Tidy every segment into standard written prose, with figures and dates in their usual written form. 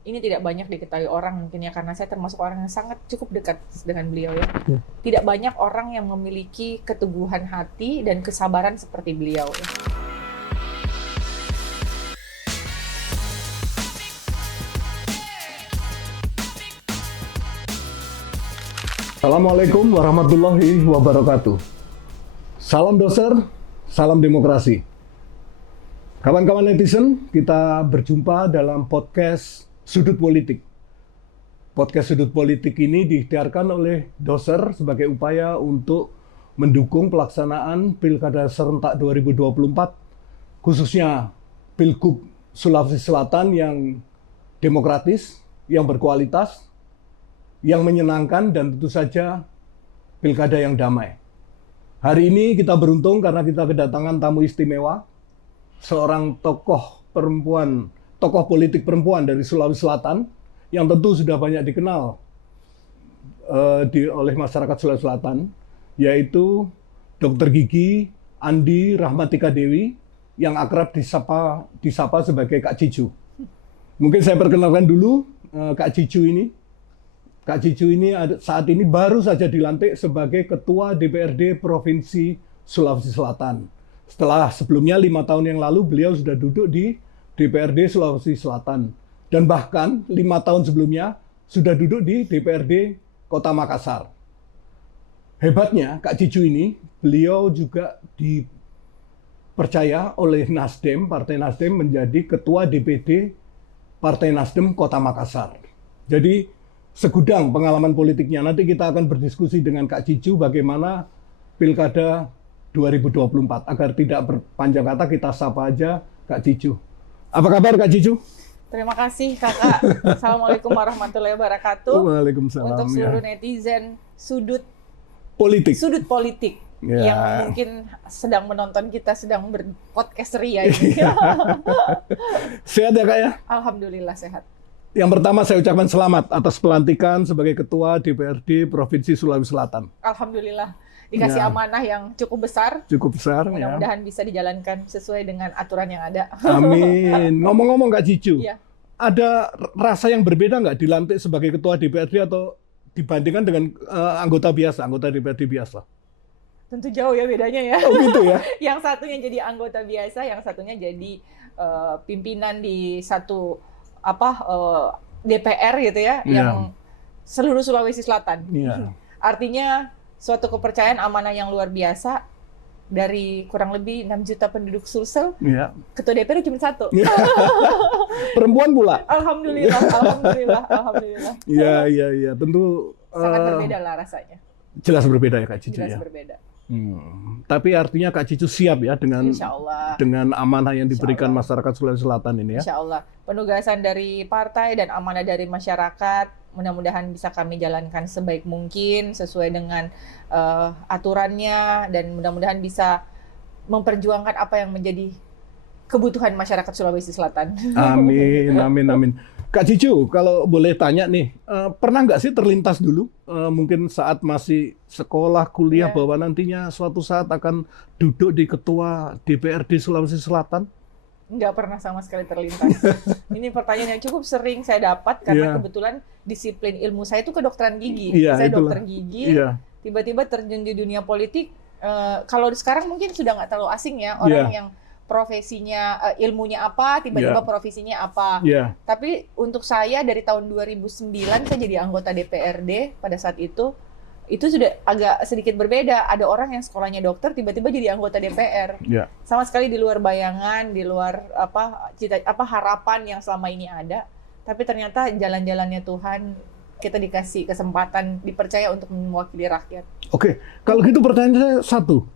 ini tidak banyak diketahui orang mungkin ya, karena saya termasuk orang yang sangat cukup dekat dengan beliau ya. Ya. Tidak banyak orang yang memiliki keteguhan hati dan kesabaran seperti beliau ya. Assalamualaikum warahmatullahi wabarakatuh. Salam doser, salam demokrasi. Kawan-kawan netizen, kita berjumpa dalam podcast Sudut Politik. Podcast Sudut Politik ini disiarkan oleh doser sebagai upaya untuk mendukung pelaksanaan Pilkada serentak 2024, khususnya Pilgub Sulawesi Selatan yang demokratis, yang berkualitas, yang menyenangkan, dan tentu saja pilkada yang damai. Hari ini kita beruntung karena kita kedatangan tamu istimewa, seorang tokoh perempuan, tokoh politik perempuan dari Sulawesi Selatan, yang tentu sudah banyak dikenal oleh masyarakat Sulawesi Selatan, yaitu Dr. Gigi Andi Rahmatika Dewi, yang akrab disapa sebagai Kak Cicu. Mungkin saya perkenalkan dulu Kak Cicu ini. Kak Cicu ini saat ini baru saja dilantik sebagai Ketua DPRD Provinsi Sulawesi Selatan. Setelah sebelumnya 5 tahun yang lalu beliau sudah duduk di DPRD Sulawesi Selatan. Dan bahkan 5 tahun sebelumnya sudah duduk di DPRD Kota Makassar. Hebatnya Kak Cicu ini, beliau juga dipercaya oleh Nasdem, Partai Nasdem, menjadi Ketua DPD Partai Nasdem Kota Makassar. Jadi segudang pengalaman politiknya. Nanti kita akan berdiskusi dengan Kak Cicu bagaimana Pilkada 2024. Agar tidak berpanjang kata, kita sapa aja Kak Cicu. Apa kabar Kak Cicu? Terima kasih Kakak. Assalamualaikum warahmatullahi wabarakatuh. Waalaikumsalam. Untuk seluruh netizen Sudut Politik Ya. yang mungkin sedang menonton kita sedang berpodcast ria ini. Sehat ya Kak ya? Alhamdulillah sehat. Yang pertama saya ucapkan selamat atas pelantikan sebagai Ketua DPRD Provinsi Sulawesi Selatan. Alhamdulillah dikasih Ya. amanah yang cukup besar. Cukup besar ya. Mudah-mudahan bisa dijalankan sesuai dengan aturan yang ada. Amin. Ngomong-ngomong Kak Cicu, Iya. ada rasa yang berbeda nggak dilantik sebagai Ketua DPRD atau dibandingkan dengan anggota DPRD biasa? Tentu jauh ya bedanya ya. Oh gitu ya? Yang satunya jadi anggota biasa, yang satunya jadi pimpinan di satu DPR gitu ya, Iya. yang seluruh Sulawesi Selatan. Iya. Artinya suatu kepercayaan amanah yang luar biasa dari kurang lebih 6 juta penduduk Sulsel, Iya. ketua DPR cuma satu. Perempuan pula? Alhamdulillah, alhamdulillah. Iya. Tentu Sangat berbeda lah rasanya. jelas berbeda ya Kak Cicu Jelas ya. berbeda. Tapi artinya Kak Cicu siap ya dengan Insya Allah. dengan amanah yang diberikan Insya Allah. masyarakat Sulawesi Selatan ini ya. Insya Allah. Penugasan dari partai dan amanah dari masyarakat, mudah-mudahan bisa kami jalankan sebaik mungkin, sesuai dengan aturannya, dan mudah-mudahan bisa memperjuangkan apa yang menjadi kebutuhan masyarakat Sulawesi Selatan. Amin. Kak Cicu, kalau boleh tanya nih, pernah nggak sih terlintas dulu, mungkin saat masih sekolah, kuliah, Ya. bahwa nantinya suatu saat akan duduk di Ketua DPRD Sulawesi Selatan? Nggak pernah sama sekali terlintas. Ini pertanyaan yang cukup sering saya dapat, karena Iya. kebetulan disiplin ilmu saya itu kedokteran gigi. Iya, Saya itulah. dokter gigi, Iya. tiba-tiba terjun di dunia politik. Kalau sekarang mungkin sudah nggak terlalu asing ya, orang Iya. yang profesinya, ilmunya apa, tiba-tiba Iya. profesinya apa. Iya. Tapi untuk saya dari tahun 2009 saya jadi anggota DPRD pada saat itu sudah agak sedikit berbeda. Ada orang yang sekolahnya dokter tiba-tiba jadi anggota DPR. Iya. Sama sekali di luar bayangan, di luar harapan yang selama ini ada. Tapi ternyata jalan-jalannya Tuhan, kita dikasih kesempatan, dipercaya untuk mewakili rakyat. Oke, kalau gitu pertanyaan saya satu,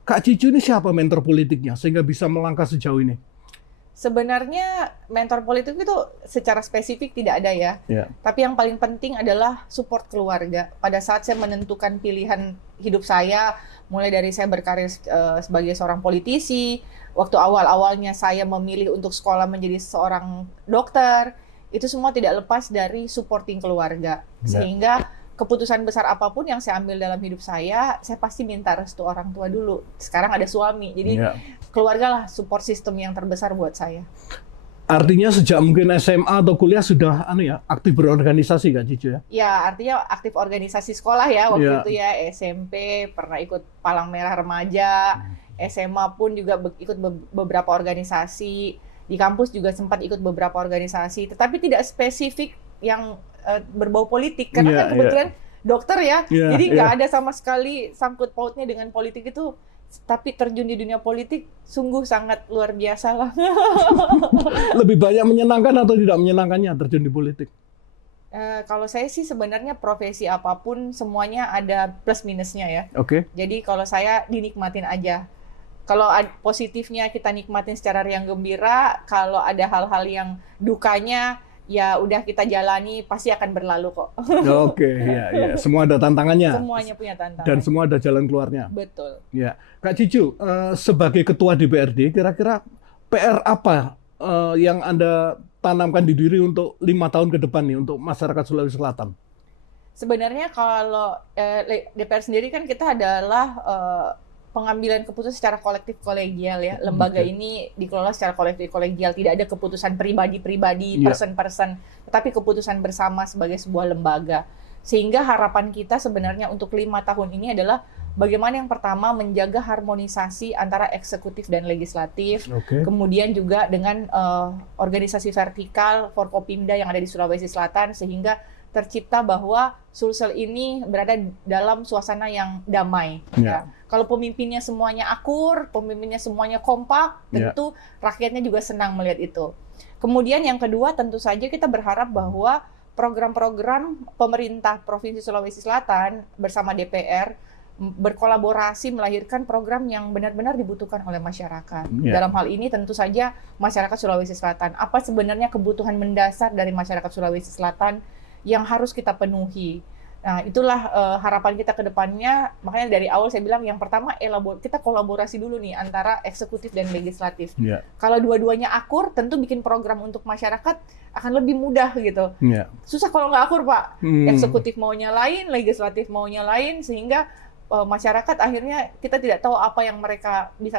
Kak Cicu ini siapa mentor politiknya sehingga bisa melangkah sejauh ini? Sebenarnya mentor politik itu secara spesifik tidak ada ya. Iya. Tapi yang paling penting adalah support keluarga. Pada saat saya menentukan pilihan hidup saya, mulai dari saya berkarir sebagai seorang politisi, waktu awal-awalnya saya memilih untuk sekolah menjadi seorang dokter, itu semua tidak lepas dari supporting keluarga. Sehingga keputusan besar apapun yang saya ambil dalam hidup saya pasti minta restu orang tua dulu. Sekarang ada suami, jadi keluarga lah support system yang terbesar buat saya. Artinya sejak mungkin SMA atau kuliah sudah aktif berorganisasi Kak Cicu ya? Ya, artinya aktif organisasi sekolah ya waktu Iya. itu ya, SMP pernah ikut Palang Merah Remaja, SMA pun juga ikut beberapa organisasi, di kampus juga sempat ikut beberapa organisasi, tetapi tidak spesifik yang berbau politik karena Iya, kan kebetulan dokter ya, Iya, jadi nggak iya. ada sama sekali sangkut pautnya dengan politik itu. Tapi terjun di dunia politik sungguh sangat luar biasa lah. Lebih banyak menyenangkan atau tidak menyenangkannya terjun di politik? Kalau saya sih sebenarnya profesi apapun semuanya ada plus minusnya ya. Oke. Jadi kalau saya dinikmatin aja. Kalau positifnya kita nikmatin secara riang gembira, kalau ada hal-hal yang dukanya ya udah kita jalani, pasti akan berlalu kok. Oke, ya. Semua ada tantangannya. Semuanya punya tantangan. Dan semua ada jalan keluarnya. Betul. Ya, Kak Cicu, sebagai ketua DPRD, kira-kira PR apa yang Anda tanamkan di diri untuk 5 tahun ke depan nih untuk masyarakat Sulawesi Selatan? Sebenarnya kalau DPR sendiri kan kita adalah pengambilan keputusan secara kolektif kolegial ya. Lembaga ini dikelola secara kolektif kolegial, tidak ada keputusan pribadi-pribadi, person-person, tetapi keputusan bersama sebagai sebuah lembaga. Sehingga harapan kita sebenarnya untuk 5 tahun ini adalah bagaimana yang pertama menjaga harmonisasi antara eksekutif dan legislatif, kemudian juga dengan organisasi vertikal Forkopimda yang ada di Sulawesi Selatan, sehingga tercipta bahwa Sulsel ini berada dalam suasana yang damai. Ya. Kalau pemimpinnya semuanya akur, pemimpinnya semuanya kompak, tentu rakyatnya juga senang melihat itu. Kemudian yang kedua, tentu saja kita berharap bahwa program-program pemerintah Provinsi Sulawesi Selatan bersama DPR berkolaborasi melahirkan program yang benar-benar dibutuhkan oleh masyarakat. Dalam hal ini tentu saja masyarakat Sulawesi Selatan. Apa sebenarnya kebutuhan mendasar dari masyarakat Sulawesi Selatan yang harus kita penuhi. Nah, itulah harapan kita ke depannya. Makanya dari awal saya bilang yang pertama kita kolaborasi dulu nih antara eksekutif dan legislatif. Kalau dua-duanya akur, tentu bikin program untuk masyarakat akan lebih mudah gitu. Susah kalau nggak akur, Pak. Eksekutif maunya lain, legislatif maunya lain, sehingga masyarakat akhirnya kita tidak tahu apa yang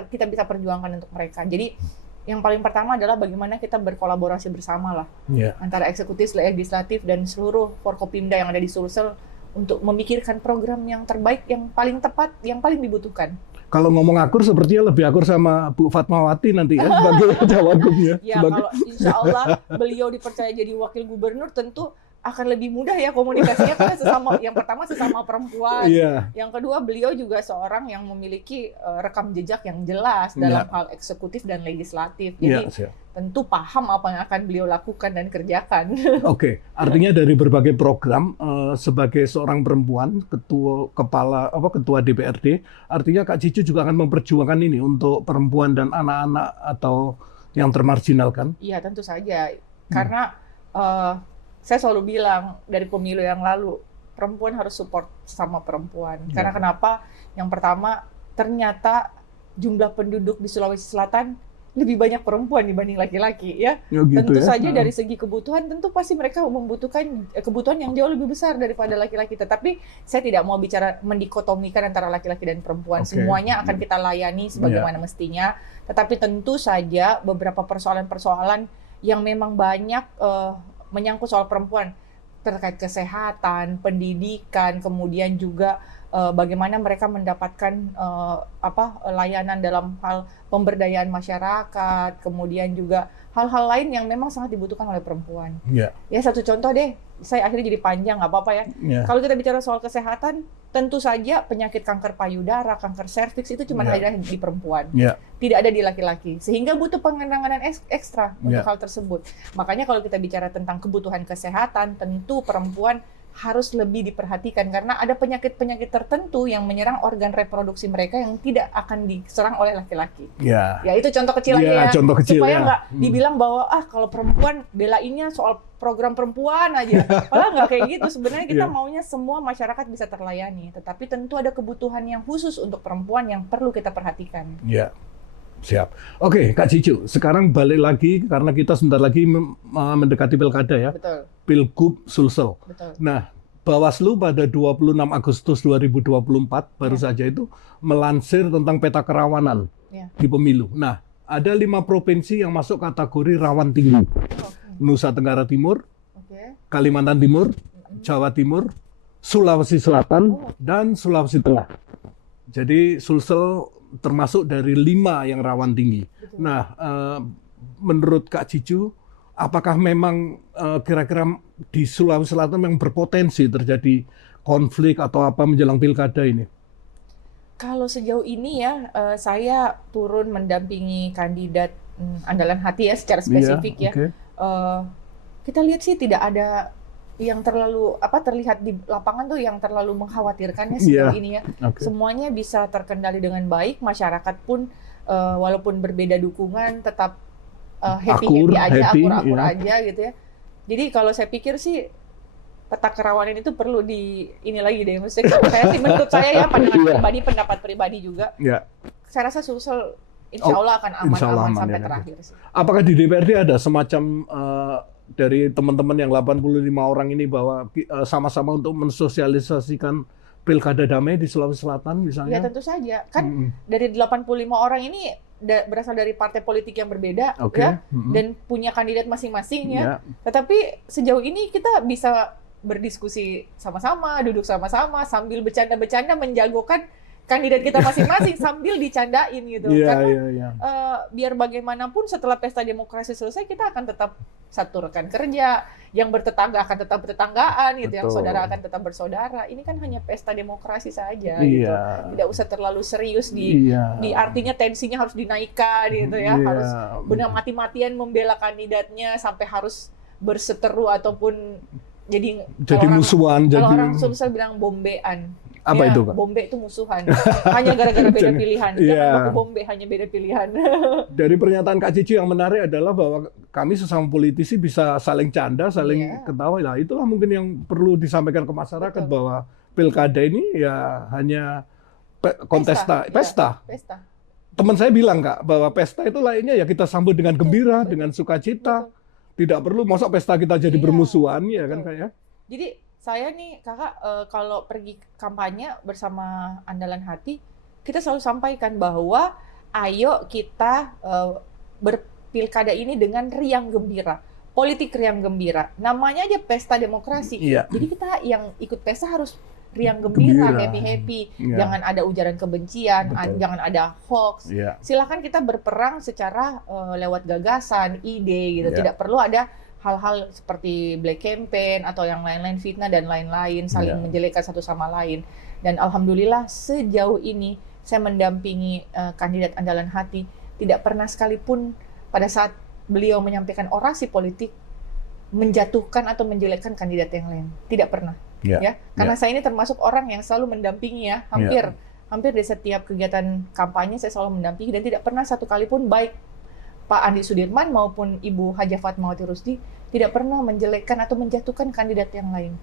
kita bisa perjuangkan untuk mereka. Jadi yang paling pertama adalah bagaimana kita berkolaborasi bersama lah antara eksekutif, legislatif, dan seluruh Forkopimda yang ada di Sulsel untuk memikirkan program yang terbaik, yang paling tepat, yang paling dibutuhkan. Kalau ngomong akur, sepertinya lebih akur sama Bu Fatmawati nanti ya sebagai Cawagupnya. Ya, kalau insya Allah beliau dipercaya jadi wakil gubernur, tentu akan lebih mudah ya komunikasinya karena yang pertama sesama perempuan, yang kedua beliau juga seorang yang memiliki rekam jejak yang jelas dalam hal eksekutif dan legislatif, jadi tentu paham apa yang akan beliau lakukan dan kerjakan. Oke, artinya dari berbagai program sebagai seorang perempuan ketua DPRD, artinya Kak Cicu juga akan memperjuangkan ini untuk perempuan dan anak-anak atau yang termarginalkan. Iya, tentu saja, karena saya selalu bilang dari pemilu yang lalu, perempuan harus support sama perempuan. Karena kenapa? Yang pertama, ternyata jumlah penduduk di Sulawesi Selatan lebih banyak perempuan dibanding laki-laki ya. Gitu tentu ya? saja dari segi kebutuhan, tentu pasti mereka membutuhkan kebutuhan yang jauh lebih besar daripada laki-laki. Tetapi saya tidak mau bicara mendikotomikan antara laki-laki dan perempuan. Semuanya akan kita layani sebagaimana mestinya. Tetapi tentu saja beberapa persoalan-persoalan yang memang banyak menyangkut soal perempuan terkait kesehatan, pendidikan, kemudian juga bagaimana mereka mendapatkan layanan dalam hal pemberdayaan masyarakat, kemudian juga hal-hal lain yang memang sangat dibutuhkan oleh perempuan. Ya, satu contoh deh, saya akhirnya jadi panjang, nggak apa-apa ya. Kalau kita bicara soal kesehatan, tentu saja penyakit kanker payudara, kanker serviks itu cuma ada di perempuan, tidak ada di laki-laki, sehingga butuh penanganan ekstra untuk hal tersebut. Makanya kalau kita bicara tentang kebutuhan kesehatan, tentu perempuan harus lebih diperhatikan karena ada penyakit-penyakit tertentu yang menyerang organ reproduksi mereka yang tidak akan diserang oleh laki-laki. Ya itu contoh kecil aja ya. Contoh kecil, supaya nggak dibilang bahwa kalau perempuan belainnya soal program perempuan aja. Padahal nggak kayak gitu. Sebenarnya kita maunya semua masyarakat bisa terlayani, tetapi tentu ada kebutuhan yang khusus untuk perempuan yang perlu kita perhatikan. Siap. Oke, Kak Cicu, sekarang balik lagi karena kita sebentar lagi mendekati pilkada ya. Betul. Pilgub Sulsel. Betul. Nah, Bawaslu pada 26 Agustus 2024 baru saja itu melansir tentang peta kerawanan di pemilu. Nah, ada 5 provinsi yang masuk kategori rawan tinggi. Nusa Tenggara Timur, Kalimantan Timur, Jawa Timur, Sulawesi Selatan, dan Sulawesi Tengah. Jadi Sulsel termasuk dari 5 yang rawan tinggi. Betul. Nah, menurut Kak Cicu, apakah memang kira-kira di Sulawesi Selatan yang berpotensi terjadi konflik atau apa menjelang pilkada ini? Kalau sejauh ini ya, saya turun mendampingi kandidat andalan hati ya secara spesifik ya. Okay. Kita lihat sih tidak ada yang terlalu terlihat di lapangan tuh yang terlalu mengkhawatirkan ya sejauh ini ya. Okay. Semuanya bisa terkendali dengan baik, masyarakat pun walaupun berbeda dukungan tetap happy aja, akur-akur aja gitu ya. Jadi kalau saya pikir sih peta kerawanan itu perlu ini lagi deh. Maksudnya saya sih menurut saya ya pendapat pribadi juga. Saya rasa Sulsel insya Allah akan aman sampai terakhir sih. Apakah di DPRD ada semacam dari teman-teman yang 85 orang ini bahwa sama-sama untuk mensosialisasikan pilkada damai di Sulawesi Selatan misalnya? Ya tentu saja. Kan dari 85 orang ini berasal dari partai politik yang berbeda ya, dan punya kandidat masing-masing ya. Tetapi sejauh ini kita bisa berdiskusi sama-sama, duduk sama-sama sambil bercanda-bercanda menjagokan kandidat kita masing-masing sambil dicandain gitu. Karena biar bagaimanapun setelah pesta demokrasi selesai kita akan tetap satu rekan kerja, yang bertetangga akan tetap bertetanggaan gitu, yang saudara akan tetap bersaudara. Ini kan hanya pesta demokrasi saja gitu. Tidak usah terlalu serius artinya tensinya harus dinaikkan gitu ya. Harus benar mati-matian membela kandidatnya sampai harus berseteru ataupun jadi musuhan. Kalau orang Sulsel bilang bombean. Apa itu, Pak? Bombe itu musuhan. Hanya gara-gara beda pilihan. Jangan baku bombe, hanya beda pilihan. Dari pernyataan Kak Cici yang menarik adalah bahwa kami sesama politisi bisa saling canda, saling ketawa. Nah, itulah mungkin yang perlu disampaikan ke masyarakat. Betul. Bahwa pilkada ini ya hanya pesta. Teman saya bilang, Kak, bahwa pesta itu lainnya ya kita sambut dengan gembira, dengan sukacita. Tidak perlu masa pesta kita jadi bermusuhan, ya kan, Kak ya? Jadi saya nih kakak kalau pergi kampanye bersama Andalan Hati, kita selalu sampaikan bahwa ayo kita berpilkada ini dengan riang gembira, politik riang gembira. Namanya aja pesta demokrasi. Jadi kita yang ikut pesta harus riang gembira. Happy. Jangan ada ujaran kebencian, jangan ada hoax. Silakan kita berperang secara lewat gagasan, ide gitu. Tidak perlu ada hal-hal seperti black campaign atau yang lain-lain, fitnah dan lain-lain, saling menjelekkan satu sama lain. Dan alhamdulillah sejauh ini saya mendampingi kandidat Andalan Hati, tidak pernah sekalipun pada saat beliau menyampaikan orasi politik menjatuhkan atau menjelekkan kandidat yang lain. Tidak pernah. Karena saya ini termasuk orang yang selalu mendampingi ya, hampir di setiap kegiatan kampanye saya selalu mendampingi dan tidak pernah satu kali pun baik Pak Andi Sudirman maupun Ibu Hajah Fatmawati Rusdi tidak pernah menjelekkan atau menjatuhkan kandidat yang lain.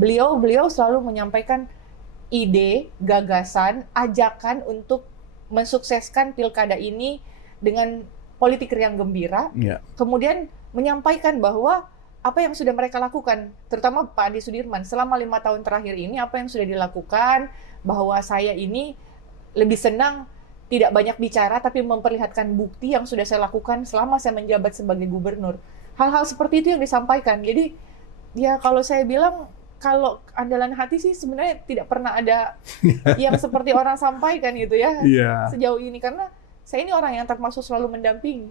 Beliau selalu menyampaikan ide, gagasan, ajakan untuk mensukseskan pilkada ini dengan politik riang gembira. Kemudian menyampaikan bahwa apa yang sudah mereka lakukan, terutama Pak Andi Sudirman, selama 5 tahun terakhir ini, apa yang sudah dilakukan, bahwa saya ini lebih senang tidak banyak bicara, tapi memperlihatkan bukti yang sudah saya lakukan selama saya menjabat sebagai gubernur. Hal-hal seperti itu yang disampaikan. Jadi, ya kalau saya bilang, kalau Andalan Hati sih sebenarnya tidak pernah ada yang seperti orang sampaikan gitu ya, sejauh ini. Karena saya ini orang yang termasuk selalu mendampingi.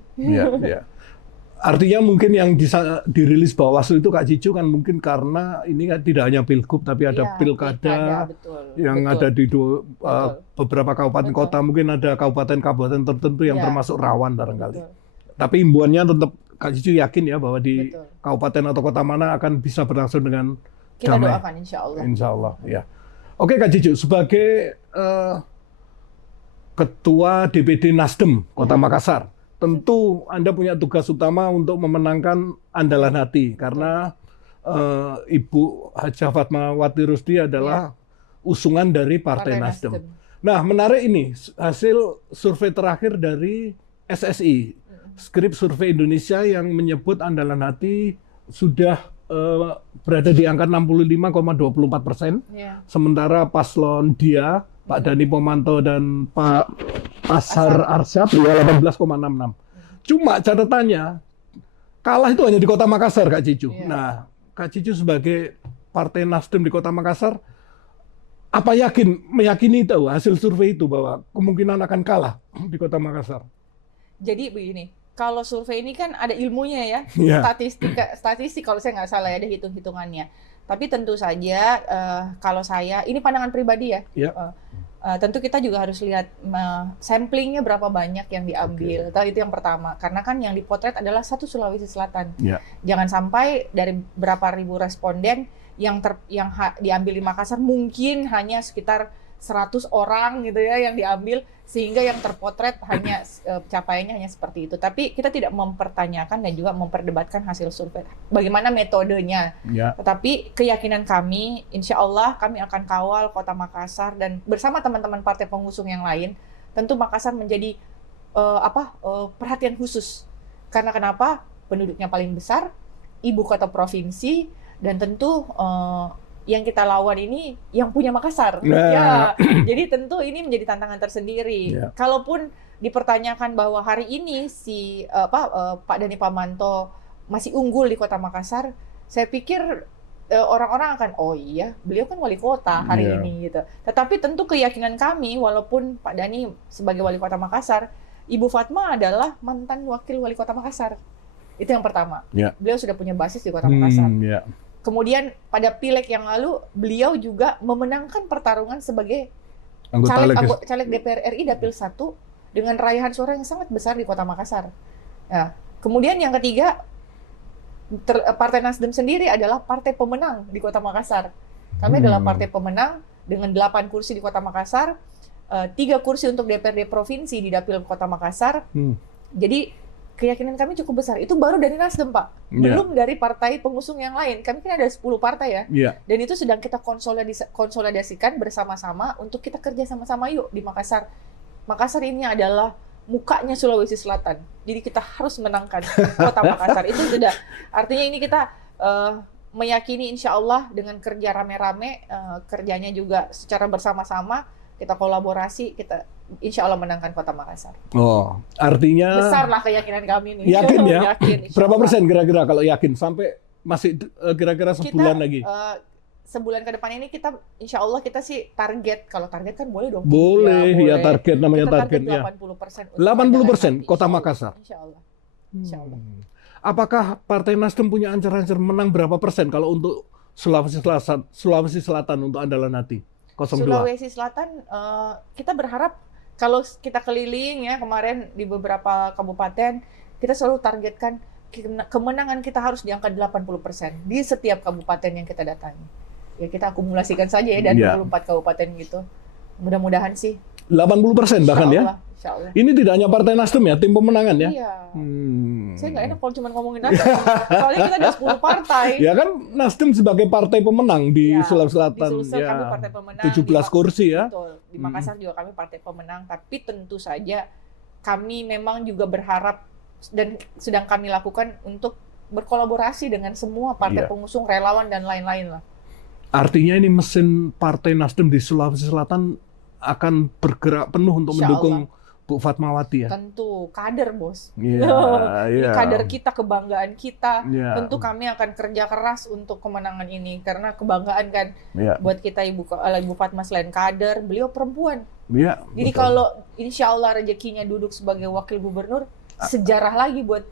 Artinya mungkin yang dirilis Bawaslu itu Kak Cicu kan mungkin karena ini kan tidak hanya pilgub tapi ada pilkada yang ada di beberapa kabupaten kota, mungkin ada kabupaten-kabupaten tertentu yang termasuk rawan barangkali. Tapi imbuannya tetap Kak Cicu yakin ya bahwa di kabupaten atau kota mana akan bisa berlangsung dengan kita damai. Doakan Insya Allah ya. Oke Kak Cicu, sebagai Ketua DPD Nasdem Kota Makassar, tentu Anda punya tugas utama untuk memenangkan Andalan Hati karena Ibu Hajah Fatmawati Rusdi adalah usungan dari Partai Nasdem. Nah, menarik ini hasil survei terakhir dari SSI, Skrip Survei Indonesia yang menyebut Andalan Hati sudah berada di angka 65,24%, sementara paslon dia Pak Dhani Pomanto dan Pak Ashar Arsyad ya 18,66. Cuma catatannya kalah itu hanya di Kota Makassar, Kak Cicu. Iya. Nah, Kak Cicu sebagai Partai Nasdem di Kota Makassar, apa meyakini itu hasil survei itu bahwa kemungkinan akan kalah di Kota Makassar? Jadi begini, kalau survei ini kan ada ilmunya ya, Iya. statistik kalau saya nggak salah ya, ada hitung-hitungannya. Tapi tentu saja kalau saya, ini pandangan pribadi ya, Iya. tentu kita juga harus lihat samplingnya berapa banyak yang diambil. Itu yang pertama, karena kan yang dipotret adalah satu Sulawesi Selatan. Iya. Jangan sampai dari berapa ribu responden yang diambil di Makassar mungkin hanya sekitar 100 orang gitu ya yang diambil, sehingga yang terpotret hanya capaiannya hanya seperti itu. Tapi kita tidak mempertanyakan dan juga memperdebatkan hasil survei. Bagaimana metodenya? Ya. Tetapi keyakinan kami, insya Allah kami akan kawal Kota Makassar dan bersama teman-teman partai pengusung yang lain, tentu Makassar menjadi perhatian khusus. Karena kenapa? Penduduknya paling besar, ibu kota provinsi, dan tentu yang kita lawan ini yang punya Makassar. Nah. Ya, jadi tentu ini menjadi tantangan tersendiri. Ya. Kalaupun dipertanyakan bahwa hari ini Pak Dhani Pamanto masih unggul di Kota Makassar, saya pikir orang-orang akan, oh iya, beliau kan wali kota hari Ya. ini gitu. Tetapi tentu keyakinan kami, walaupun Pak Dhani sebagai wali kota Makassar, Ibu Fatma adalah mantan wakil wali kota Makassar. Itu yang pertama. Ya. Beliau sudah punya basis di Kota Makassar. Ya. Kemudian pada pileg yang lalu, beliau juga memenangkan pertarungan sebagai caleg DPR RI Dapil 1 dengan raihan suara yang sangat besar di Kota Makassar. Nah, kemudian yang ketiga, Partai Nasdem sendiri adalah partai pemenang di Kota Makassar. Kami adalah partai pemenang dengan 8 kursi di Kota Makassar, 3 kursi untuk DPRD Provinsi di Dapil Kota Makassar. Jadi keyakinan kami cukup besar. Itu baru dari Nasdem, Pak. Belum dari partai pengusung yang lain. Kami kan ada 10 partai ya. Yeah. Dan itu sedang kita konsolidasikan bersama-sama untuk kita kerja sama-sama yuk di Makassar. Makassar ini adalah mukanya Sulawesi Selatan. Jadi kita harus menangkan Kota Makassar. Itu sudah. Artinya ini kita meyakini insya Allah dengan kerja rame-rame, kerjanya juga secara bersama-sama, kita kolaborasi, kita insya Allah menangkan Kota Makassar. Oh, artinya besar lah keyakinan kami nih. Yakin ya? Yakin, berapa persen kira-kira kalau yakin? Sampai masih kira-kira sebulan lagi? Sebulan ke depan ini kita insya Allah kita sih target, kalau target kan boleh dong. Boleh, ya target namanya kita target ya. 80% Kota Makassar. Insya Allah. Insya Allah. Apakah Partai Nasdem punya ancar-ancar menang berapa persen kalau untuk Sulawesi Selatan untuk andalan hati? 02. Sulawesi Selatan kita berharap kalau kita keliling ya kemarin di beberapa kabupaten, kita selalu targetkan kemenangan kita harus di angka 80% di setiap kabupaten yang kita datangi. Ya kita akumulasikan saja ya dari 24 kabupaten gitu. Mudah-mudahan sih 80% bahkan ya. Insya Allah. Ini tidak hanya Partai Nasdem ya, tim pemenangan ya. Iya. Saya nggak enak kalau cuma ngomongin Nasdem. Soalnya kita ada 10 partai. Ya kan Nasdem sebagai partai pemenang di Sulawesi Selatan. Di Sulsel kami partai pemenang. 17 kursi ya. Betul. Di Makassar juga kami partai pemenang. Tapi tentu saja kami memang juga berharap dan sedang kami lakukan untuk berkolaborasi dengan semua partai pengusung, relawan dan lain-lain lah. Artinya ini mesin Partai Nasdem di Sulawesi Selatan akan bergerak penuh untuk mendukung Bu Fatmawati ya. Tentu kader bos. Kader kita, kebanggaan kita. Tentu kami akan kerja keras untuk kemenangan ini karena kebanggaan kan buat kita Ibu Fatma selain kader, beliau perempuan. Jadi kalau insya Allah rezekinya duduk sebagai wakil gubernur, sejarah lagi buat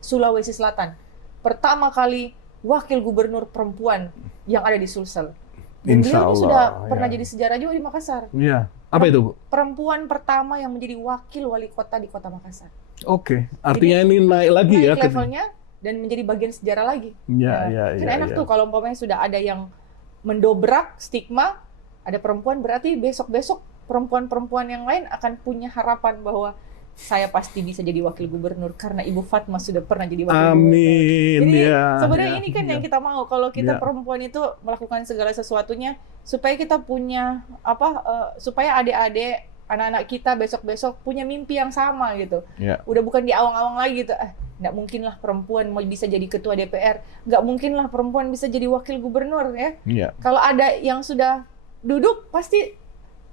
Sulawesi Selatan. Pertama kali wakil gubernur perempuan yang ada di Sulsel. Dan beliau ini sudah pernah jadi sejarah juga di Makassar. Iya. Apa itu, Bu? Perempuan pertama yang menjadi wakil wali kota di Kota Makassar. Oke, artinya ini naik lagi ya. Naik levelnya dan menjadi bagian sejarah lagi. Iya. Enak tuh kalau umpamanya sudah ada yang mendobrak stigma, ada perempuan, berarti besok-besok perempuan-perempuan yang lain akan punya harapan bahwa saya pasti bisa jadi wakil gubernur karena Ibu Fatma sudah pernah jadi wakil gubernur. Amin. Jadi sebenarnya ini kan yang kita mau, kalau kita perempuan itu melakukan segala sesuatunya supaya kita punya supaya adik-adik, anak-anak kita besok-besok punya mimpi yang sama gitu. Udah bukan di awang-awang lagi gitu. Nggak mungkin lah perempuan mau bisa jadi ketua DPR, nggak mungkin lah perempuan bisa jadi wakil gubernur ya. Kalau ada yang sudah duduk pasti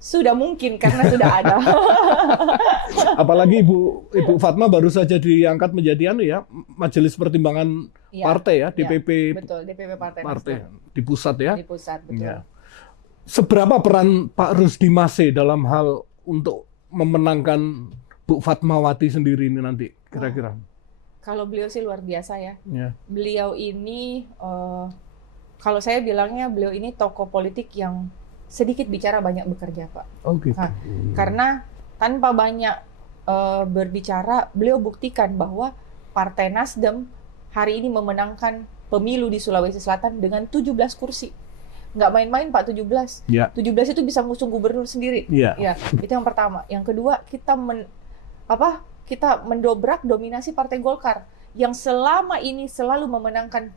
sudah mungkin karena sudah ada. Apalagi Ibu Fatma baru saja diangkat menjadi Majelis Pertimbangan Ya, Partai ya, ya, DPP betul, DPP Partai Partai Nasdem di pusat ya. di pusat, betul. Ya. Seberapa peran Pak Rusdi Mase dalam hal untuk memenangkan Bu Fatmawati sendiri ini nanti kira-kira? Kalau beliau sih luar biasa ya. Ya. Beliau ini, kalau saya bilangnya beliau ini tokoh politik yang sedikit bicara banyak bekerja, Pak. Oh gitu. Nah, karena tanpa banyak berbicara, beliau buktikan bahwa Partai Nasdem hari ini memenangkan pemilu di Sulawesi Selatan dengan 17 kursi. Nggak main-main, Pak, 17. Ya. 17 itu bisa ngusung gubernur sendiri. Ya. Ya, itu yang pertama. Yang kedua, kita mendobrak dominasi Partai Golkar yang selama ini selalu memenangkan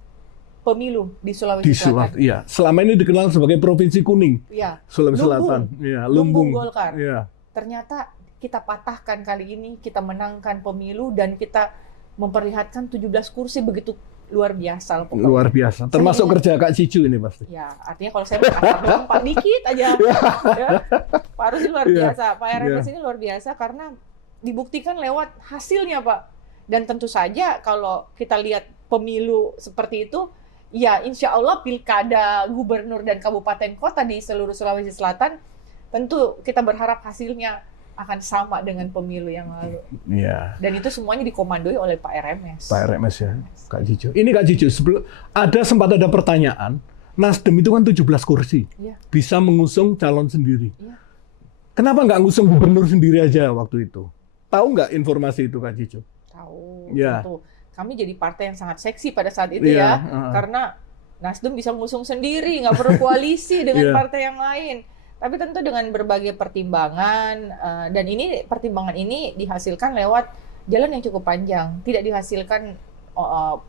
pemilu di Sulawesi Selatan. Iya, selama ini dikenal sebagai provinsi kuning. Ya, Sulawesi lumbung. Selatan. Iya, Lumbung Golkar. Iya. Ternyata kita patahkan kali ini, kita menangkan pemilu dan kita memperlihatkan 17 kursi begitu luar biasa loh pokoknya. Luar biasa. Termasuk Saya kerja Kak Cicu ini pasti. Ya, artinya kalau saya kasar doang, Pak, dikit aja. Ya. Pak Rusdi luar Iya. biasa. Pak RMS ini luar biasa karena dibuktikan lewat hasilnya, Pak. Dan tentu saja kalau kita lihat pemilu seperti itu, ya insya Allah pilkada gubernur dan kabupaten kota di seluruh Sulawesi Selatan, tentu kita berharap hasilnya akan sama dengan pemilu yang lalu. Iya. Dan itu semuanya dikomandoi oleh Pak RMS. Pak RMS ya, Kak Cicu. Ini Kak Cicu, sempat ada pertanyaan, Nasdem itu kan 17 kursi, Iya. bisa mengusung calon sendiri. Iya. Kenapa nggak ngusung gubernur sendiri aja waktu itu? Tahu nggak informasi itu Kak Cicu? Tahu, Ya. tentu. Kami jadi partai yang sangat seksi pada saat itu Iya, ya, karena Nasdem bisa mengusung sendiri, nggak perlu koalisi dengan Iya. partai yang lain. Tapi tentu dengan berbagai pertimbangan, dan pertimbangan ini dihasilkan lewat jalan yang cukup panjang. Tidak dihasilkan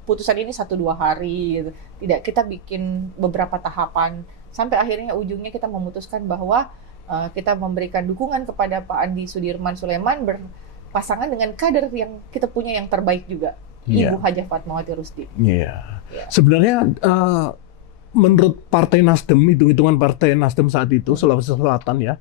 putusan ini 1-2 hari, gitu. Tidak, kita bikin beberapa tahapan sampai akhirnya ujungnya kita memutuskan bahwa kita memberikan dukungan kepada Pak Andi Sudirman Sulaiman berpasangan dengan kader yang kita punya yang terbaik juga, Iya. Ibu Hajah Fatmawati Rusdi. Iya. Iya. Sebenarnya menurut Partai Nasdem, hitung-hitungan Partai Nasdem saat itu Sulawesi Selatan ya,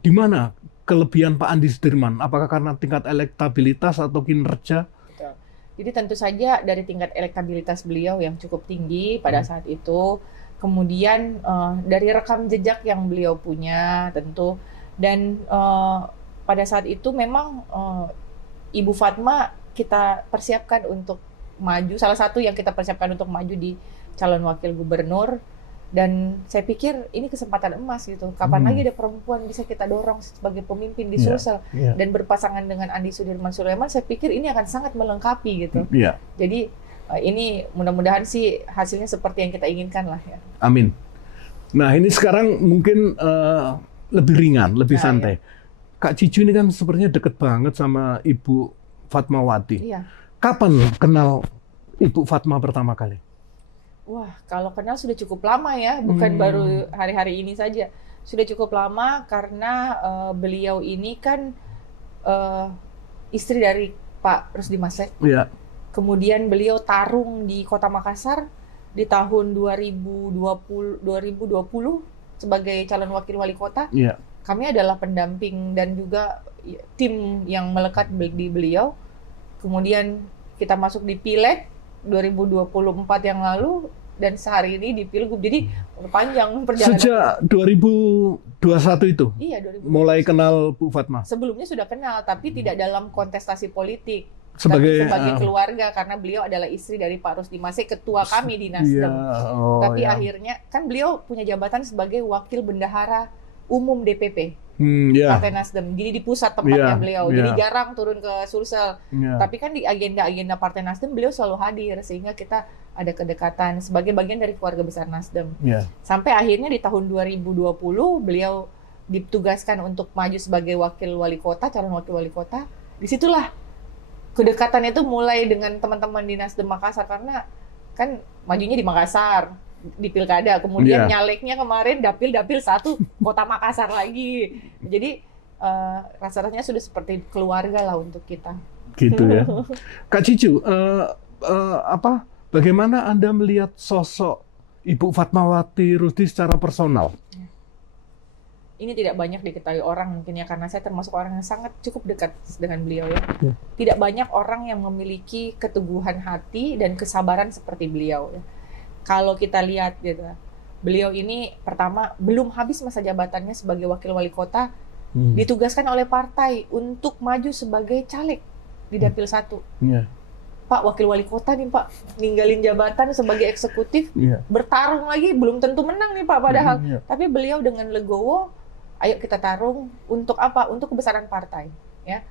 di mana kelebihan Pak Andi Sudirman? Apakah karena tingkat elektabilitas atau kinerja? Betul. Jadi tentu saja dari tingkat elektabilitas beliau yang cukup tinggi pada saat itu, kemudian dari rekam jejak yang beliau punya tentu, dan pada saat itu memang Ibu Fatma kita persiapkan untuk maju, salah satu yang kita persiapkan untuk maju di calon wakil gubernur, dan saya pikir ini kesempatan emas gitu. Kapan lagi ada perempuan bisa kita dorong sebagai pemimpin di Sulsel dan berpasangan dengan Andi Sudirman Sulaiman, saya pikir ini akan sangat melengkapi gitu. Iya. Jadi ini mudah-mudahan sih hasilnya seperti yang kita inginkan lah ya. Amin. Nah ini sekarang mungkin lebih ringan, lebih santai. Kak Cicu ini kan sepertinya deket banget sama Ibu Fatmawati. Iya. Kapan kenal Ibu Fatma pertama kali? Wah, kalau kenal sudah cukup lama ya, bukan baru hari-hari ini saja. Sudah cukup lama karena beliau ini kan istri dari Pak Rusdi Mase. Iya. Kemudian beliau tarung di Kota Makassar di tahun 2020 sebagai calon wakil wali kota. Iya. Kami adalah pendamping dan juga tim yang melekat di beliau. Kemudian kita masuk di Pileg 2024 yang lalu, dan sehari ini di Pilgub. Jadi panjang perjalanan. Sejak 2021 itu? Iya, 2021. Mulai kenal Bu Fatma? Sebelumnya sudah kenal, tapi tidak dalam kontestasi politik. Sebagai keluarga, karena beliau adalah istri dari Pak Rusdi Mase, ketua kami di Nasdem. Tapi akhirnya, kan beliau punya jabatan sebagai wakil bendahara umum DPP. Partai Nasdem. Jadi di pusat tempatnya beliau. Jadi jarang turun ke Sulsel. Tapi kan di agenda-agenda Partai Nasdem beliau selalu hadir, sehingga kita ada kedekatan sebagai bagian dari keluarga besar Nasdem. Sampai akhirnya di tahun 2020 beliau ditugaskan untuk maju sebagai wakil wali kota, calon wakil wali kota. Disitulah kedekatan itu mulai dengan teman-teman di Nasdem Makassar, karena kan majunya di Makassar di pilkada, kemudian nyaleknya kemarin dapil 1 kota Makassar lagi. Jadi rasanya sudah seperti keluarga lah untuk kita. Gitu ya. Kak Cicu, bagaimana Anda melihat sosok Ibu Fatmawati Rusdi secara personal? ini tidak banyak diketahui orang mungkin ya, karena saya termasuk orang yang sangat cukup dekat dengan beliau ya. Ya. Tidak banyak orang yang memiliki keteguhan hati dan kesabaran seperti beliau ya. Kalau kita lihat gitu, beliau ini pertama belum habis masa jabatannya sebagai wakil wali kota, ditugaskan oleh partai untuk maju sebagai caleg di Dapil 1. Ya. Pak, wakil wali kota nih Pak, ninggalin jabatan sebagai eksekutif, bertarung lagi, belum tentu menang nih Pak padahal. Tapi beliau dengan legowo, ayo kita tarung untuk apa? Untuk kebesaran partai. Ya,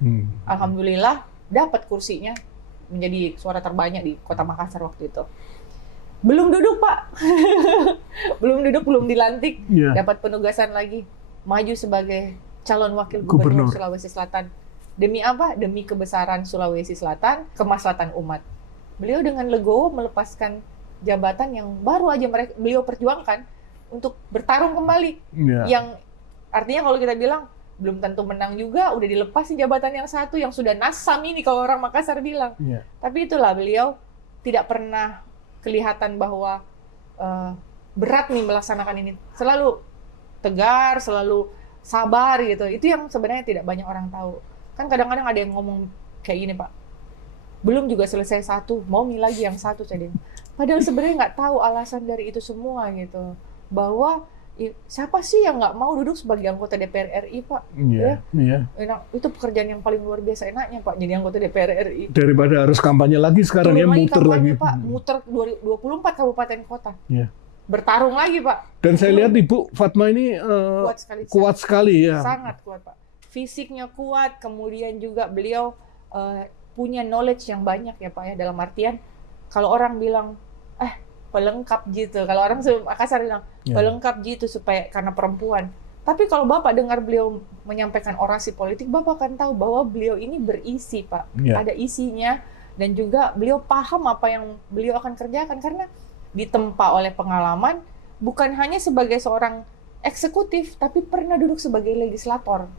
alhamdulillah dapat kursinya, menjadi suara terbanyak di Kota Makassar waktu itu. Belum duduk Pak, belum duduk, belum dilantik, dapat penugasan lagi, maju sebagai calon wakil gubernur Sulawesi Selatan. Demi apa? Demi kebesaran Sulawesi Selatan, kemaslahatan umat. Beliau dengan legowo melepaskan jabatan yang baru aja beliau perjuangkan untuk bertarung kembali. Yang artinya kalau kita bilang belum tentu menang juga, udah dilepas di jabatan yang satu yang sudah nasam ini kalau orang Makassar bilang. Tapi itulah beliau tidak pernah kelihatan bahwa berat nih melaksanakan ini. Selalu tegar, selalu sabar gitu. Itu yang sebenarnya tidak banyak orang tahu. Kan kadang-kadang ada yang ngomong kayak gini Pak, belum juga selesai satu, mau nih lagi yang satu. Padahal sebenarnya nggak tahu alasan dari itu semua gitu. Bahwa siapa sih yang nggak mau duduk sebagai anggota DPR RI Pak? Enak, itu pekerjaan yang paling luar biasa enaknya Pak, jadi anggota DPR RI. Daripada harus kampanye lagi sekarang ya, muter lagi. Pak, muter 24 kabupaten kota. Bertarung lagi Pak. Dan saya lihat Ibu Fatma ini kuat sekali ya. Sangat kuat Pak. Fisiknya kuat, kemudian juga beliau punya knowledge yang banyak ya Pak ya, dalam artian kalau orang bilang pelengkap gitu, kalau orang Makassar bilang pelengkap gitu supaya karena perempuan. Tapi kalau Bapak dengar beliau menyampaikan orasi politik, Bapak akan tahu bahwa beliau ini berisi Pak, ada isinya, dan juga beliau paham apa yang beliau akan kerjakan karena ditempa oleh pengalaman, bukan hanya sebagai seorang eksekutif, tapi pernah duduk sebagai legislator.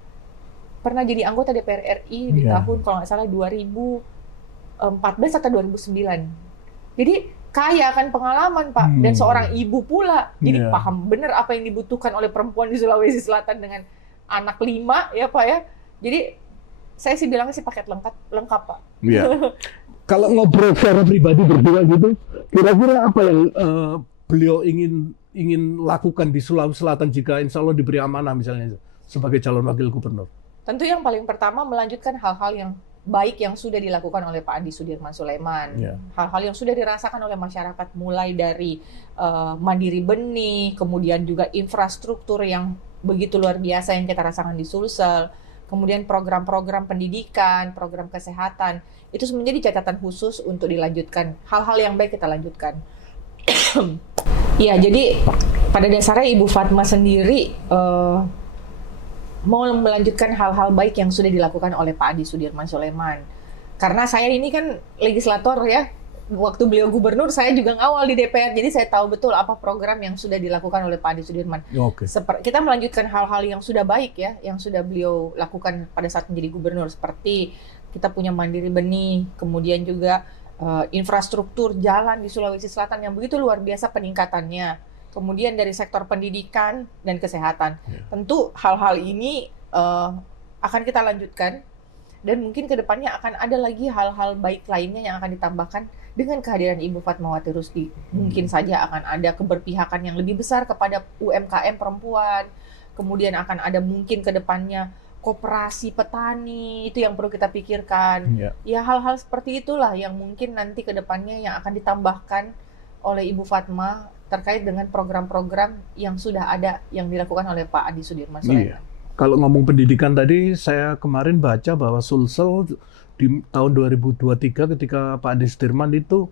Pernah jadi anggota DPR RI di tahun kalau nggak salah 2014 atau 2009. Jadi kaya akan pengalaman Pak, dan seorang ibu pula. Jadi paham benar apa yang dibutuhkan oleh perempuan di Sulawesi Selatan dengan anak 5 ya Pak ya. Jadi saya sih bilangnya sih paket lengkap Pak. Kalau ngobrol secara pribadi berdua gitu, kira-kira apa yang beliau ingin lakukan di Sulawesi Selatan jika insya Allah diberi amanah misalnya sebagai calon wakil gubernur? Tentu yang paling pertama melanjutkan hal-hal yang baik yang sudah dilakukan oleh Pak Andi Sudirman Sulaiman. Hal-hal yang sudah dirasakan oleh masyarakat, mulai dari mandiri benih, kemudian juga infrastruktur yang begitu luar biasa yang kita rasakan di Sulsel, kemudian program-program pendidikan, program kesehatan, itu menjadi catatan khusus untuk dilanjutkan. Hal-hal yang baik kita lanjutkan. Ya, jadi pada dasarnya Ibu Fatma sendiri mau melanjutkan hal-hal baik yang sudah dilakukan oleh Pak Andi Sudirman Sulaiman. Karena saya ini kan legislator ya, waktu beliau gubernur saya juga ngawal di DPR, jadi saya tahu betul apa program yang sudah dilakukan oleh Pak Andi Sudirman. Kita melanjutkan hal-hal yang sudah baik ya, yang sudah beliau lakukan pada saat menjadi gubernur, seperti kita punya mandiri benih, kemudian juga infrastruktur jalan di Sulawesi Selatan yang begitu luar biasa peningkatannya. Kemudian dari sektor pendidikan dan kesehatan. Tentu hal-hal ini akan kita lanjutkan, dan mungkin ke depannya akan ada lagi hal-hal baik lainnya yang akan ditambahkan dengan kehadiran Ibu Fatmawati Rusdi. Mungkin saja akan ada keberpihakan yang lebih besar kepada UMKM perempuan, kemudian akan ada mungkin ke depannya koperasi petani, itu yang perlu kita pikirkan. Ya, hal-hal seperti itulah yang mungkin nanti ke depannya yang akan ditambahkan oleh Ibu Fatma terkait dengan program-program yang sudah ada yang dilakukan oleh Pak Andi Sudirman Sulaiman. Kalau ngomong pendidikan tadi, saya kemarin baca bahwa Sulsel di tahun 2023 ketika Pak Andi Sudirman itu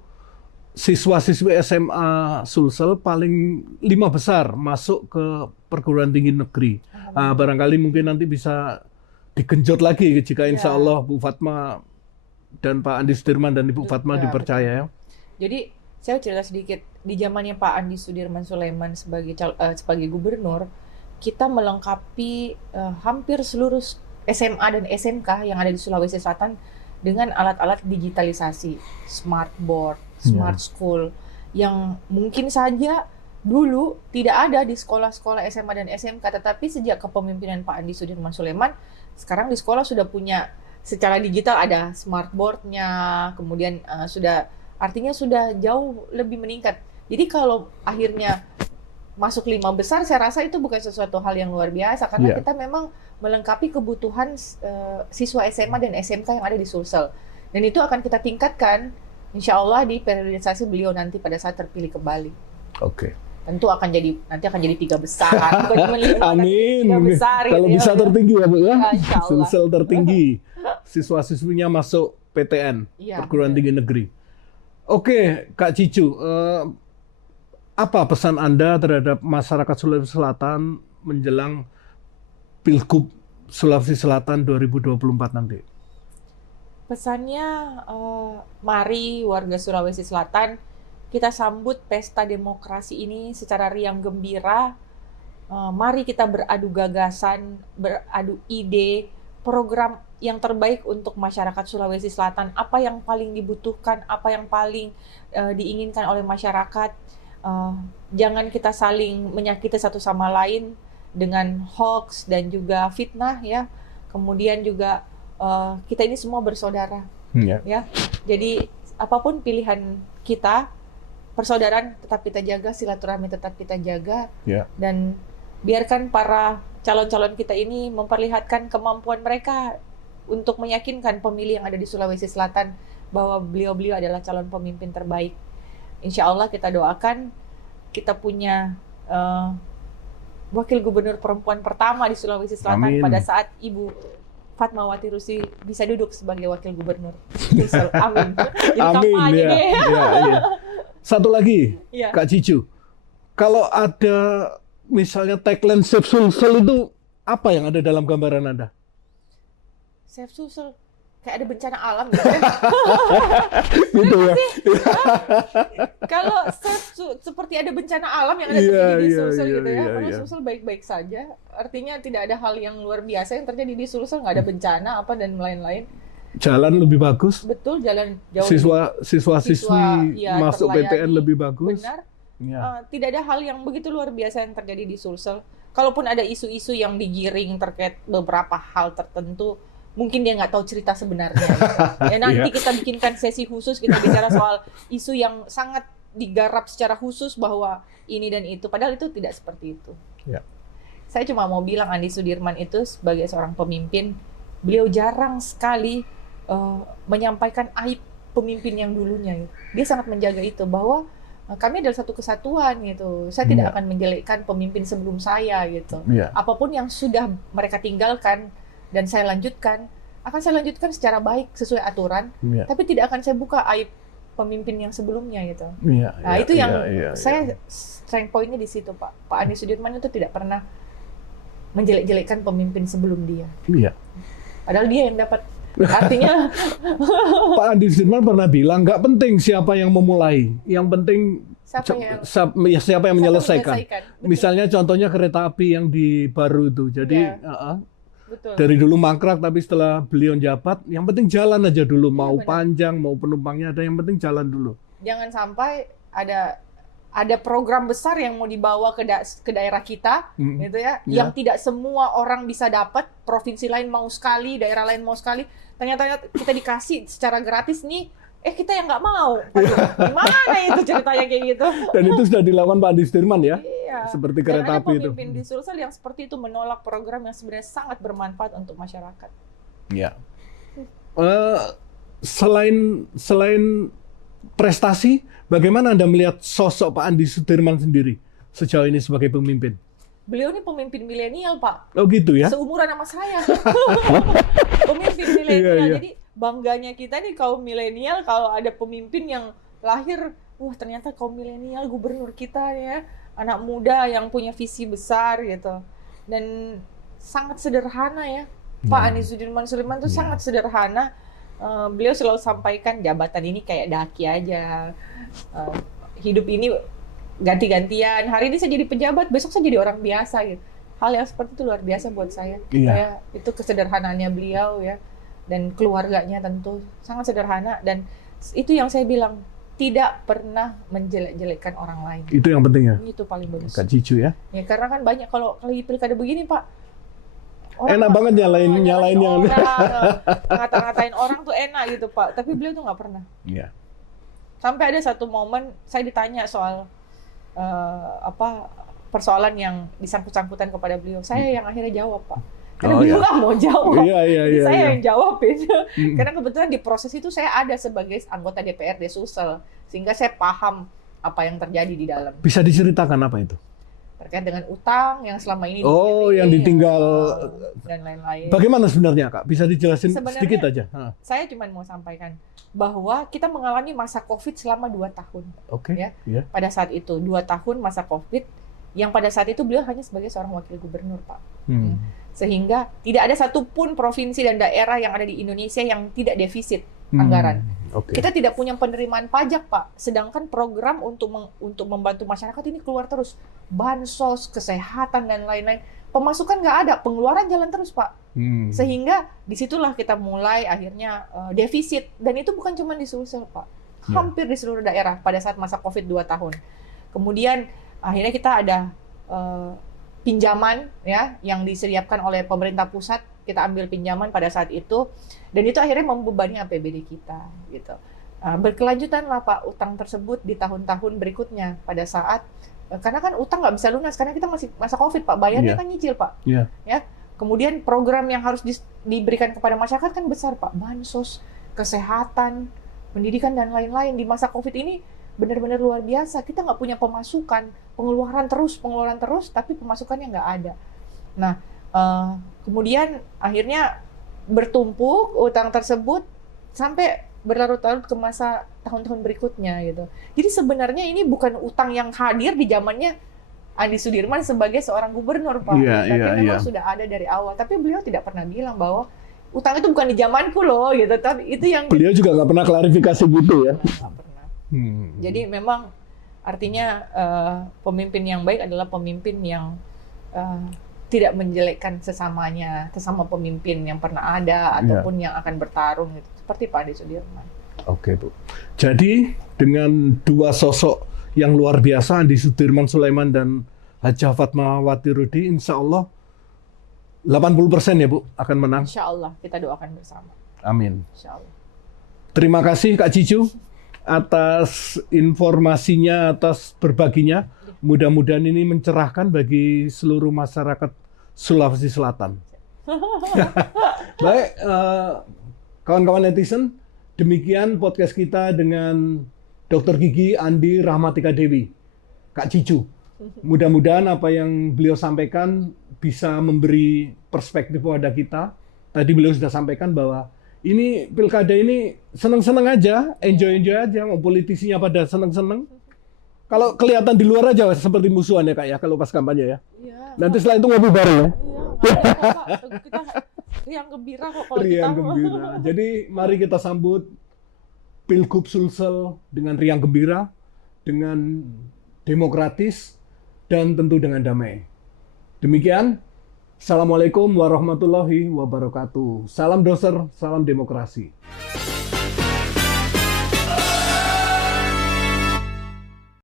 siswa-siswi SMA Sulsel paling 5 besar masuk ke perguruan tinggi negeri. Barangkali mungkin nanti bisa digenjot lagi jika insya Allah Bu Fatma dan Pak Andi Sudirman dan Ibu Fatma dipercaya ya. Jadi saya cerita sedikit, di zamannya Pak Andi Sudirman Sulaiman sebagai gubernur, kita melengkapi hampir seluruh SMA dan SMK yang ada di Sulawesi Selatan dengan alat-alat digitalisasi, smart board, smart school, yang mungkin saja dulu tidak ada di sekolah-sekolah SMA dan SMK, tetapi sejak kepemimpinan Pak Andi Sudirman Sulaiman, sekarang di sekolah sudah punya secara digital ada smartboard-nya, kemudian artinya sudah jauh lebih meningkat. Jadi kalau akhirnya masuk 5 besar, saya rasa itu bukan sesuatu hal yang luar biasa karena kita memang melengkapi kebutuhan siswa SMA dan SMK yang ada di Sulsel. Dan itu akan kita tingkatkan, insya Allah di periodisasi beliau nanti pada saat terpilih kembali. Oke. Tentu nanti akan jadi 3 besar. Bukan cuma 5, Amin. 3 besar. Kalau gitu bisa ya. tertinggi ya Bu ya. Insya Allah. Sulsel tertinggi. Siswa-siswinya masuk PTN, Perguruan Tinggi Negeri. Oke, Kak Cicu, apa pesan Anda terhadap masyarakat Sulawesi Selatan menjelang Pilgub Sulawesi Selatan 2024 nanti? Pesannya, mari warga Sulawesi Selatan kita sambut pesta demokrasi ini secara riang gembira. Mari kita beradu gagasan, beradu ide, program yang terbaik untuk masyarakat Sulawesi Selatan. Apa yang paling dibutuhkan, apa yang paling diinginkan oleh masyarakat. Jangan kita saling menyakiti satu sama lain dengan hoax dan juga fitnah ya. Kemudian juga kita ini semua bersaudara, ya. Jadi apapun pilihan kita, persaudaraan tetap kita jaga, silaturahmi tetap kita jaga, dan biarkan para calon-calon kita ini memperlihatkan kemampuan mereka untuk meyakinkan pemilih yang ada di Sulawesi Selatan bahwa beliau-beliau adalah calon pemimpin terbaik. Insya Allah kita doakan kita punya wakil gubernur perempuan pertama di Sulawesi Selatan. Amin. Pada saat Ibu Fatmawati Rusdi bisa duduk sebagai wakil gubernur. Amin. Amin. Ya. Satu lagi, Kak Cicu, kalau ada misalnya tagline Save Sulsel itu apa yang ada dalam gambaran Anda? Save Sulsel kayak ada bencana alam gitu ya. Gitu ya. Kalau seperti ada bencana alam yang ada terjadi di Sulsel gitu ya. Padahal Sulsel baik-baik saja. Artinya tidak ada hal yang luar biasa yang terjadi di Sulsel, nggak ada bencana apa dan lain-lain. Jalan lebih bagus. Betul, jalan jauh. Siswa-siswi masuk PTN lebih bagus. Benar. Tidak ada hal yang begitu luar biasa yang terjadi di Sulsel. Kalaupun ada isu-isu yang digiring terkait beberapa hal tertentu, mungkin dia nggak tahu cerita sebenarnya. Gitu. Ya nanti kita bikinkan sesi khusus, kita bicara soal isu yang sangat digarap secara khusus bahwa ini dan itu. Padahal itu tidak seperti itu. Saya cuma mau bilang Andi Sudirman itu sebagai seorang pemimpin, beliau jarang sekali menyampaikan aib pemimpin yang dulunya. Dia sangat menjaga itu bahwa kami adalah satu kesatuan gitu. Saya tidak akan menjelekkan pemimpin sebelum saya gitu. Apapun yang sudah mereka tinggalkan dan saya lanjutkan, akan saya lanjutkan secara baik sesuai aturan, tapi tidak akan saya buka aib pemimpin yang sebelumnya gitu. Itu yang saya strength point-nya di situ, Pak. Pak Andi Sudirman itu tidak pernah menjelek-jelekkan pemimpin sebelum dia. Padahal dia yang dapat. Artinya Pak Andi Sudirman pernah bilang nggak penting siapa yang memulai, yang penting siapa yang menyelesaikan. Misalnya contohnya kereta api yang di Baru itu. Jadi betul. Dari dulu mangkrak, tapi setelah beliau jabat, yang penting jalan aja dulu. Mau panjang, mau penumpangnya ada, yang penting jalan dulu. Jangan sampai ada program besar yang mau dibawa ke daerah kita, gitu ya, yang tidak semua orang bisa dapat. Provinsi lain mau sekali, daerah lain mau sekali. Ternyata kita dikasih secara gratis nih. Kita yang nggak mau. Aduh, gimana itu ceritanya kayak gitu? Dan itu sudah dilakukan Pak Andi Sudirman ya? Seperti kereta api itu. Pemimpin di Sulsel yang seperti itu menolak program yang sebenarnya sangat bermanfaat untuk masyarakat. Selain prestasi, bagaimana Anda melihat sosok Pak Andi Sudirman sendiri sejauh ini sebagai pemimpin? Beliau ini pemimpin milenial, Pak. Oh gitu ya? Seumuran sama saya. Pemimpin milenial. Jadi bangganya kita nih kaum milenial kalau ada pemimpin yang lahir, ternyata kaum milenial gubernur kita ya, anak muda yang punya visi besar gitu. Dan sangat sederhana ya. Pak Andi Sudirman Sulaiman itu sangat sederhana. Beliau selalu sampaikan jabatan ini kayak daki aja. Hidup ini ganti-gantian. Hari ini saya jadi pejabat, besok saya jadi orang biasa gitu. Hal yang seperti itu luar biasa buat saya. Itu kesederhanaannya beliau ya. Dan keluarganya tentu sangat sederhana, dan itu yang saya bilang, tidak pernah menjelek-jelekkan orang lain. Itu yang penting ya, Itu paling bagus. Kak Cicu ya. Ya karena kan banyak kalau lagi pilkada begini Pak, Enak banget nyalain yang ngata-ngatain orang tuh enak gitu Pak. Tapi beliau tuh nggak pernah. Iya. Sampai ada satu momen saya ditanya soal persoalan yang disangkut-sangkutan kepada beliau. Saya yang akhirnya jawab Pak. Karena beliau nggak mau jawab. Jadi saya yang jawab itu. Karena kebetulan di proses itu saya ada sebagai anggota DPRD Sulsel, sehingga saya paham apa yang terjadi di dalam. Bisa diceritakan apa itu? Terkait dengan utang yang selama ini yang ditinggal dan lain-lain. Bagaimana sebenarnya Kak? Bisa dijelasin sedikit aja? Saya cuma mau sampaikan bahwa kita mengalami masa COVID selama 2 tahun. Oke. Ya. Pada saat itu 2 tahun masa COVID, yang pada saat itu beliau hanya sebagai seorang wakil gubernur Pak. Sehingga tidak ada satupun provinsi dan daerah yang ada di Indonesia yang tidak defisit anggaran. Kita tidak punya penerimaan pajak Pak, sedangkan program untuk membantu masyarakat ini keluar terus, bansos, kesehatan dan lain-lain, pemasukan nggak ada, pengeluaran jalan terus Pak. Sehingga disitulah kita mulai akhirnya defisit, dan itu bukan cuma di Sulsel Pak, hampir di seluruh daerah pada saat masa COVID 2 tahun. Kemudian akhirnya kita ada pinjaman ya yang disediakan oleh pemerintah pusat, kita ambil pinjaman pada saat itu, dan itu akhirnya membebani APBD kita gitu. Berkelanjutan lah Pak utang tersebut di tahun-tahun berikutnya pada saat karena kan utang nggak bisa lunas karena kita masih masa COVID Pak, bayarnya kan nyicil Pak. Ya. Kemudian program yang harus diberikan kepada masyarakat kan besar Pak, bansos, kesehatan, pendidikan dan lain-lain. Di masa COVID ini benar-benar luar biasa. Kita nggak punya pemasukan, pengeluaran terus, tapi pemasukannya nggak ada. Nah, kemudian akhirnya bertumpuk utang tersebut sampai berlarut-larut ke masa tahun-tahun berikutnya gitu. Jadi sebenarnya ini bukan utang yang hadir di zamannya Andi Sudirman sebagai seorang gubernur Pak, tapi memang sudah ada dari awal. Tapi beliau tidak pernah bilang bahwa utang itu bukan di zamanku loh gitu. Tapi itu yang beliau juga nggak pernah klarifikasi gitu ya. Nggak pernah. Jadi memang artinya pemimpin yang baik adalah pemimpin yang tidak menjelekkan sesama pemimpin yang pernah ada ataupun yang akan bertarung gitu. Seperti Pak Andi Sudirman. Oke Bu. Jadi dengan dua sosok yang luar biasa, Andi Sudirman Sulaiman dan Hajah Fatmawati Rudi, insya Allah 80% ya Bu akan menang. Insya Allah kita doakan bersama. Amin. Insya Allah. Terima kasih Kak Cicu atas informasinya, atas berbaginya. Mudah-mudahan ini mencerahkan bagi seluruh masyarakat Sulawesi Selatan. Baik, kawan-kawan netizen, demikian podcast kita dengan Dr. Gigi Andi Rahmatika Dewi, Kak Cicu. Mudah-mudahan apa yang beliau sampaikan bisa memberi perspektif pada kita. Tadi beliau sudah sampaikan bahwa ini pilkada ini seneng-seneng aja, enjoy-enjoy aja, mau politisinya pada seneng-seneng. Kalau kelihatan di luar aja seperti musuhan ya Kak ya, kalau pas kampanye ya. Nanti setelah itu ngopi bareng ya. Kita riang gembira kok kalau riang kita. Gembira. Jadi mari kita sambut Pilgub Sulsel dengan riang gembira, dengan demokratis, dan tentu dengan damai. Demikian, Assalamualaikum warahmatullahi wabarakatuh. Salam doser, salam demokrasi.